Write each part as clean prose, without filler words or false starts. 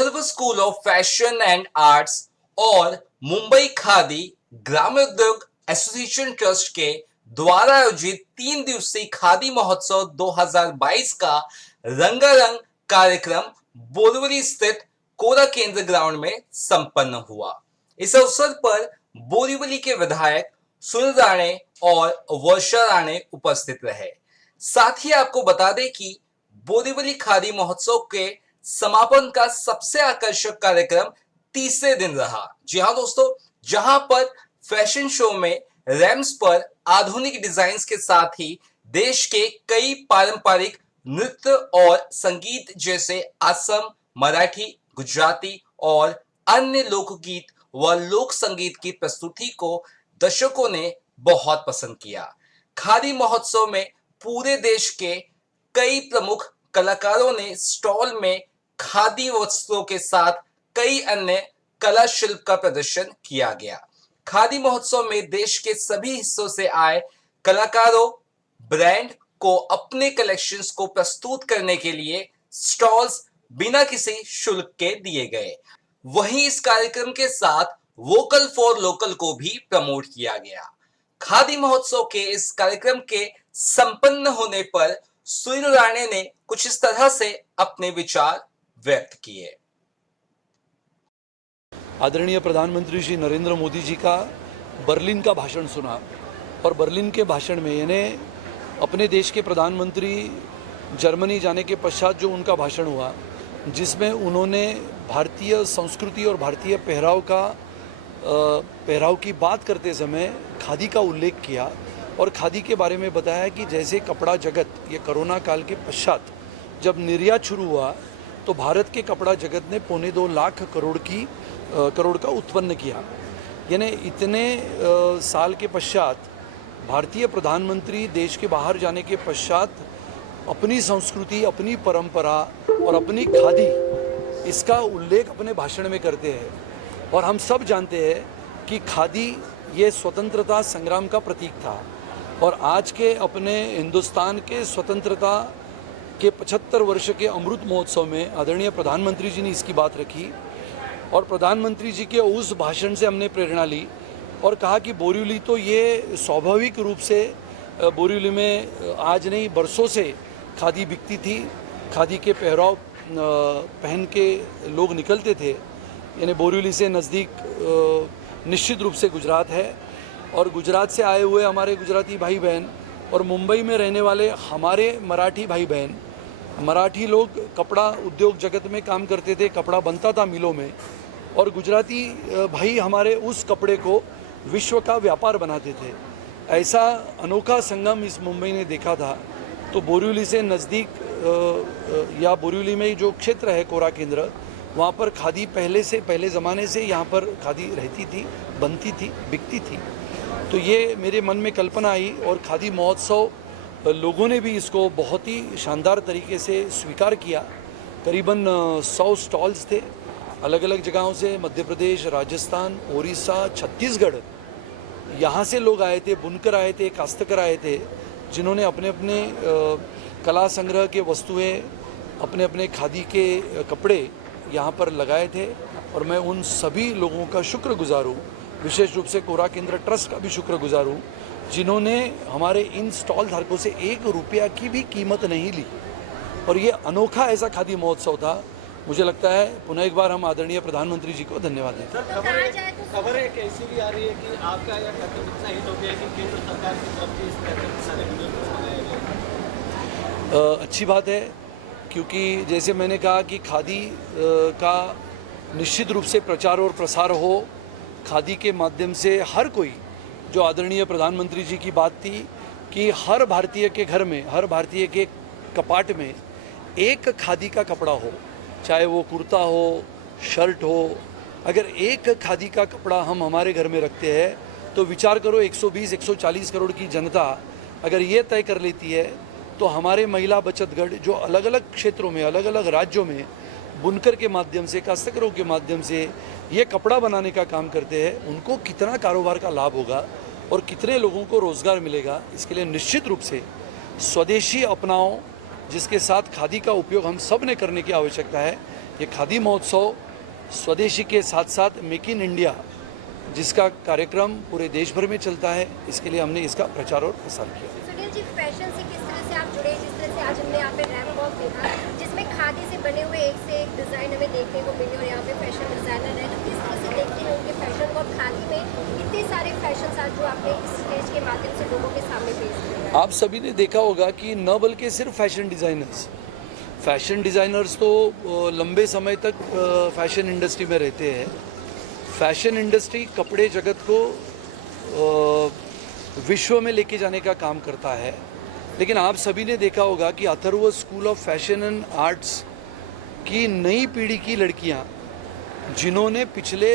Atharva school of fashion and arts और मुंबई खादी ग्रामोद्योग association trust के द्वारा आयोजित 3 दिवसीय खादी महोत्सव 2022 का रंगारंग कार्यक्रम बोरीवली स्थित कोरा केंद्र ग्राउंड में संपन्न हुआ। इस अवसर पर बोरीवली के विधायक सुनील राणे और वर्षा राणे उपस्थित रहे। साथ ही आपको बता दें कि बोरीवली खादी महोत्सव के समापन का सबसे आकर्षक कार्यक्रम तीसरे दिन रहा। जी हाँ दोस्तों, जहां पर फैशन शो में रैम्स पर आधुनिक डिजाइन्स के साथ ही देश के कई पारंपरिक नृत्य और संगीत जैसे असम, मराठी, गुजराती और अन्य लोकगीत व लोक संगीत की प्रस्तुति को दर्शकों ने बहुत पसंद किया। खादी महोत्सव में पूरे देश के कई प्रमुख कलाकारों ने स्टॉल में खादी वस्त्रों के साथ कई अन्य कला शिल्प का प्रदर्शन किया गया। खादी महोत्सव में देश के सभी हिस्सों से आए कलाकारों ब्रांड को अपने कलेक्शंस को प्रस्तुत करने के लिए स्टॉल्स बिना किसी शुल्क के दिए गए। वहीं इस कार्यक्रम के साथ वोकल फॉर लोकल को भी प्रमोट किया गया। खादी महोत्सव के इस कार्यक्रम के संपन्न होने पर सुनील राणे ने कुछ इस तरह से अपने विचार व्यक्त किए। आदरणीय प्रधानमंत्री श्री नरेंद्र मोदी जी का बर्लिन का भाषण सुना और बर्लिन के भाषण में यानी अपने देश के प्रधानमंत्री जर्मनी जाने के पश्चात जो उनका भाषण हुआ, जिसमें उन्होंने भारतीय संस्कृति और भारतीय पहराव की बात करते समय खादी का उल्लेख किया और खादी के बारे में बताया कि जैसे कपड़ा जगत ये कोरोना काल के पश्चात जब निर्यात शुरू हुआ तो भारत के कपड़ा जगत ने 2.25 लाख करोड़ का उत्पन्न किया। यानी इतने साल के पश्चात भारतीय प्रधानमंत्री देश के बाहर जाने के पश्चात अपनी संस्कृति, अपनी परंपरा और अपनी खादी इसका उल्लेख अपने भाषण में करते हैं। और हम सब जानते हैं कि खादी ये स्वतंत्रता संग्राम का प्रतीक था और आज के अपने हिंदुस्तान के स्वतंत्रता के 75 वर्ष के अमृत महोत्सव में आदरणीय प्रधानमंत्री जी ने इसकी बात रखी और प्रधानमंत्री जी के उस भाषण से हमने प्रेरणा ली और कहा कि बोरीवली तो ये स्वाभाविक रूप से बोरीवली में आज नहीं बरसों से खादी बिकती थी, खादी के पहराव पहन के लोग निकलते थे। यानी बोरीवली से नज़दीक निश्चित रूप से गुजरात है और गुजरात से आए हुए हमारे गुजराती भाई बहन और मुंबई में रहने वाले हमारे मराठी भाई बहन, मराठी लोग कपड़ा उद्योग जगत में काम करते थे, कपड़ा बनता था मिलों में और गुजराती भाई हमारे उस कपड़े को विश्व का व्यापार बनाते थे। ऐसा अनोखा संगम इस मुंबई ने देखा था। तो बोरीवली से नज़दीक या बोरीवली में जो क्षेत्र है कोरा केंद्र, वहाँ पर खादी पहले ज़माने से यहाँ पर खादी रहती थी, बनती थी, बिकती थी। तो ये मेरे मन में कल्पना आई और खादी महोत्सव लोगों ने भी इसको बहुत ही शानदार तरीके से स्वीकार किया। करीबन 100 स्टॉल्स थे अलग अलग जगहों से, मध्य प्रदेश, राजस्थान, उड़ीसा, छत्तीसगढ़, यहाँ से लोग आए थे, बुनकर आए थे, काश्तकर आए थे, जिन्होंने अपने अपने कला संग्रह के वस्तुएं, अपने अपने खादी के कपड़े यहाँ पर लगाए थे और मैं उन सभी लोगों का शुक्रगुजार हूँ। विशेष रूप से कोरा केंद्र ट्रस्ट का भी शुक्रगुजार हूँ, जिन्होंने हमारे इन स्टॉल धारकों से 1 रुपया की भी कीमत नहीं ली और ये अनोखा ऐसा खादी महोत्सव था। मुझे लगता है पुनः एक बार हम आदरणीय प्रधानमंत्री जी को धन्यवाद देते हैं। खबरें कैसी भी आ रही है कि आपका यह कार्यक्रम इतना हिट हो गया कि केंद्र सरकार की तरफ से इस कार्यक्रम के सारे वीडियो बनाए गए। अच्छी बात है, क्योंकि जैसे मैंने कहा कि खादी का निश्चित रूप से प्रचार और प्रसार हो, खादी के माध्यम से हर कोई, जो आदरणीय प्रधानमंत्री जी की बात थी कि हर भारतीय के घर में, हर भारतीय के कपाट में एक खादी का कपड़ा हो, चाहे वो कुर्ता हो, शर्ट हो। अगर एक खादी का कपड़ा हम हमारे घर में रखते हैं तो विचार करो 120-140 करोड़ की जनता अगर ये तय कर लेती है तो हमारे महिला बचत गढ़ जो अलग अलग क्षेत्रों में, अलग अलग राज्यों में बुनकर के माध्यम से, काश्तकरों के माध्यम से ये कपड़ा बनाने का काम करते हैं, उनको कितना कारोबार का लाभ होगा और कितने लोगों को रोज़गार मिलेगा। इसके लिए निश्चित रूप से स्वदेशी अपनाओ, जिसके साथ खादी का उपयोग हम सब ने करने की आवश्यकता है। ये खादी महोत्सव स्वदेशी के साथ साथ मेक इन इंडिया जिसका कार्यक्रम पूरे देश भर में चलता है, इसके लिए हमने इसका प्रचार और प्रसार किया। सुनील जी, फैशन से किस तरह से आप जुड़े, जिस तरह से आज हमने यहाँ पे रैंप वॉक देखा जिसमें खादी से बने हुए एक से एक डिज़ाइन हमें देखने को मिले और यहाँ पे फैशन डिज़ाइनर है, तो किस तरह से देखते हैं उनके फैशन को? खादी में इतने सारे फैशन आज जो आपने इस स्टेज के माध्यम से लोगों के सामने पेश किए। आप सभी ने देखा होगा कि न बल्कि सिर्फ फैशन डिज़ाइनर्स तो लंबे समय तक फैशन इंडस्ट्री में रहते हैं। फैशन इंडस्ट्री कपड़े जगत को विश्व में लेके जाने का काम करता है, लेकिन आप सभी ने देखा होगा कि Atharva school of fashion and arts की नई पीढ़ी की लड़कियां जिन्होंने पिछले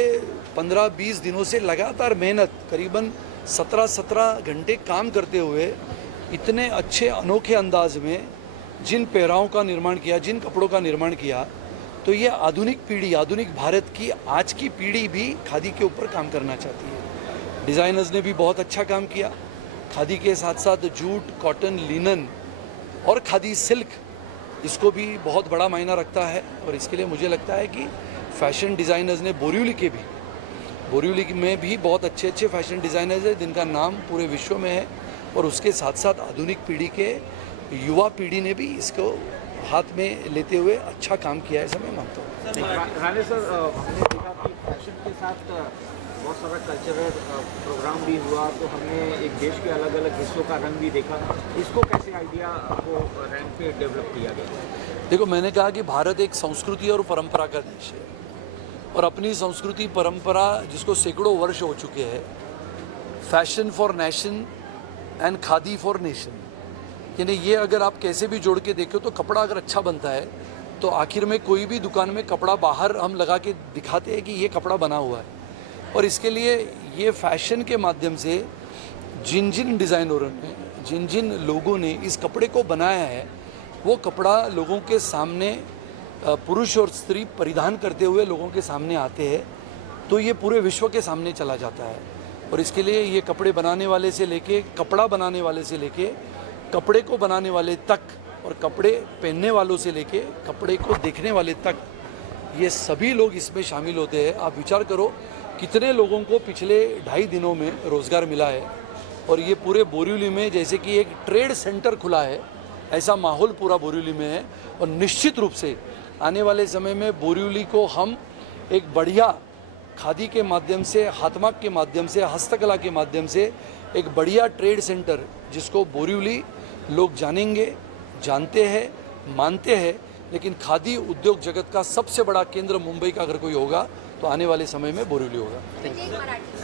15-20 दिनों से लगातार मेहनत करीबन 17 घंटे काम करते हुए इतने अच्छे अनोखे अंदाज में जिन पहरावों का निर्माण किया, जिन कपड़ों का निर्माण किया, तो ये आधुनिक पीढ़ी, आधुनिक भारत की आज की पीढ़ी भी खादी के ऊपर काम करना चाहती है। डिज़ाइनर्स ने भी बहुत अच्छा काम किया। खादी के साथ साथ जूट, कॉटन, लिनन और खादी सिल्क, इसको भी बहुत बड़ा मायना रखता है। और इसके लिए मुझे लगता है कि फैशन डिज़ाइनर्स ने बोरिवली में भी बहुत अच्छे अच्छे फैशन डिज़ाइनर्स हैं जिनका नाम पूरे विश्व में है, और उसके साथ साथ आधुनिक पीढ़ी के युवा पीढ़ी ने भी इसको हाथ में लेते हुए अच्छा काम किया है, ऐसा मैं मानता हूँ। राणे सर, हमने देखा कि फैशन के साथ बहुत सारा कल्चरल प्रोग्राम भी हुआ, तो हमने एक देश के अलग अलग हिस्सों का रंग भी देखा। इसको कैसे आइडिया को रैंक पे डेवलप किया गया? देखो, मैंने कहा कि भारत एक संस्कृति और परंपरा का देश है, और अपनी संस्कृति परंपरा जिसको सैकड़ों वर्ष हो चुके हैं, fashion for nation and khadi for nation, यानी ये अगर आप कैसे भी जोड़ के देखो तो कपड़ा अगर अच्छा बनता है तो आखिर में कोई भी दुकान में कपड़ा बाहर हम लगा के दिखाते हैं कि ये कपड़ा बना हुआ है। और इसके लिए ये फैशन के माध्यम से जिन जिन डिज़ाइनरों ने, जिन जिन लोगों ने इस कपड़े को बनाया है, वो कपड़ा लोगों के सामने पुरुष और स्त्री परिधान करते हुए लोगों के सामने आते हैं, तो ये पूरे विश्व के सामने चला जाता है। और इसके लिए ये कपड़े बनाने वाले से लेके, कपड़ा बनाने वाले से लेके, कपड़े को बनाने वाले तक, और कपड़े पहनने वालों से लेके कपड़े को देखने वाले तक, ये सभी लोग इसमें शामिल होते हैं। आप विचार करो कितने लोगों को पिछले 2.5 दिनों में रोज़गार मिला है, और ये पूरे बोरिवली में जैसे कि एक ट्रेड सेंटर खुला है, ऐसा माहौल पूरा बोरिवली में है। और निश्चित रूप से आने वाले समय में बोरिवली को हम एक बढ़िया खादी के माध्यम से, हाथमाग के माध्यम से, हस्तकला के माध्यम से एक बढ़िया ट्रेड सेंटर, जिसको बोरिवली लोग जानेंगे, जानते हैं, मानते हैं, लेकिन खादी उद्योग जगत का सबसे बड़ा केंद्र मुंबई का अगर कोई होगा तो आने वाले समय में बोरिवली होगा। विजय मराठी।